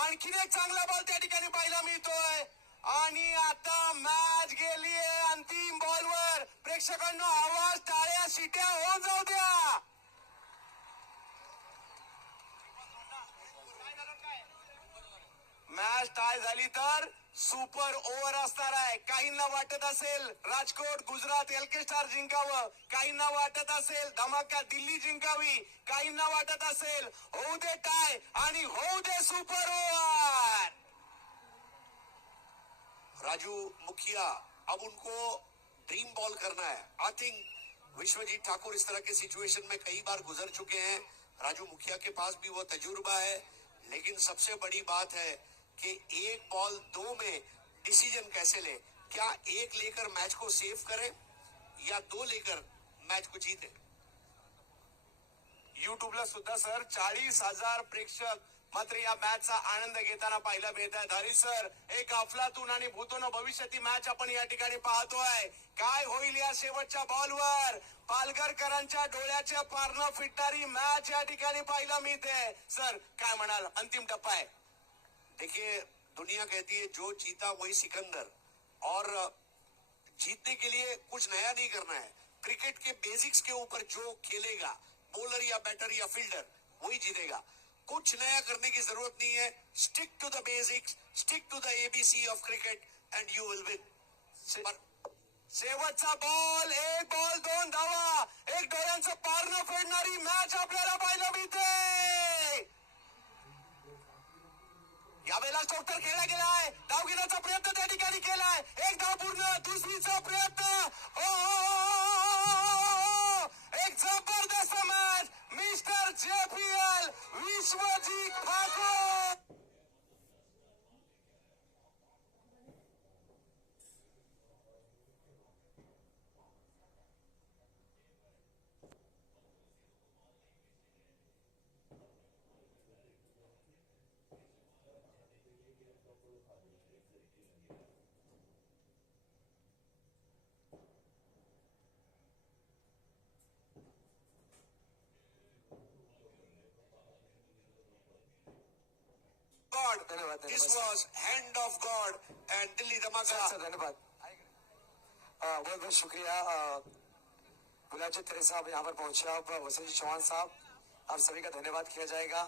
आणखीन एक चांगला बॉल त्या ठिकाणी पाहायला मिळतोय आणि आता मॅच गेली आहे अंतिम बॉलवर. प्रेक्षकांनो आवाज, टाळ्या, शिट्या होऊन जाऊ द्या. मॅच टाय झाली तर सुपर ओव्हर असणार आहे. काहींना वाटत असेल राजकोट गुजरात एलके स्टार जिंकावं, काहींना वाटत असेल धमाका दिल्ली जिंकावी, काहींना वाटत असेल होऊ दे टाय आणि होऊ दे सुपर ओव्हर. राजू मुखिया अब उनको ड्रीम बॉल करना है. आई थिंक विश्वजीत ठाकुर इस तरह के सिचुएशन में कई बार गुजर चुके हैं. राजू मुखिया के पास भी वो तजुर्बा है, लेकिन सबसे बड़ी बात है कि एक बॉल दो में डिसीजन कैसे ले. क्या एक लेकर मैच को सेव करें या दो लेकर मैच को जीते. युट्यूबला सुद्धा सर 40,000 प्रेक्षक मात्र या मॅचचा आनंद घेताना पाहायला मिळत आहे. धारी सर, एक अफलातून आणि भूतोन भविष्याची मॅच आपण या ठिकाणी पाहतोय. काय होईल या शेवटच्या बॉलवर. पालघरकरांच्या डोळ्याच्या पारणं फिटणारी मॅच या ठिकाणी पाहायला मिळते. सर काय म्हणाल, अंतिम टप्पा है. देखिए दुनिया कहती है जो जीता वही सिकंदर, और जीतने के लिए कुछ नया नहीं करना है. क्रिकेट के बेसिक्स के ऊपर जो खेलेगा, बॉलर या बैटर या फील्डर, वही जीतेगा. कुछ नया करने की जरूरत नहीं है. Stick to the basics, stick to the ABC of cricket and you will win. शेवटचा बॉल, एक बॉल दोन धावा, एक डोळ्यांचं पारणं फेडणारी मॅच आपल्याला पाहायला मिळते. यावेळेला चौकार खेळला गेलाय. धाव घेण्याचा प्रयत्न त्या ठिकाणी केलाय. एक धाव पूर्ण, दुसरीचा प्रयत्न. एक जबरदस्त match. Mister JPL Vishwajit Thakur. धन्यवाद. This was hand of God and Delhi धमाका. धन्यवाद, बहुत बहुत शुक्रिया. गुलाबजी तेरे साहब यहाँ पर पहुंचे आप, वसंत जी चौहान साहब, आप सभी का धन्यवाद किया जाएगा.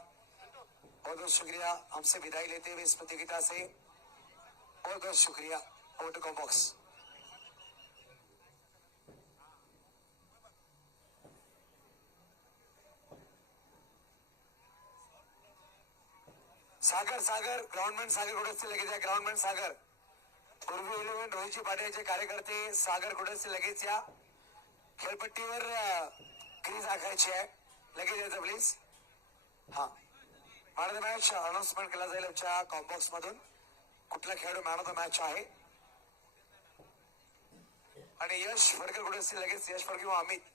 बहुत बहुत शुक्रिया हमसे विदाई लेते हुए इस प्रतियोगिता से. बहुत बहुत शुक्रिया. Over to commbox. Sagar Sagar groundman Sagar गुडस्ते लगेच या. ग्राउंडमॅन सागर, पूर्वी 11 रोहितजी पाटीलचे कार्यकर्ते सागर गुडस्ते लगेच या. खेळपट्टीवर क्रीज आखायची आहे, लगेच यायचं प्लीज. हा, man of the match announcement केला जाईल आमच्या कॉम्बॉक्स मधून. कुठला खेळाडू मॅन ऑफ द मॅच आहे. आणि यश फडकर गुडस्ते लगेच, यश फडकर किंवा अमित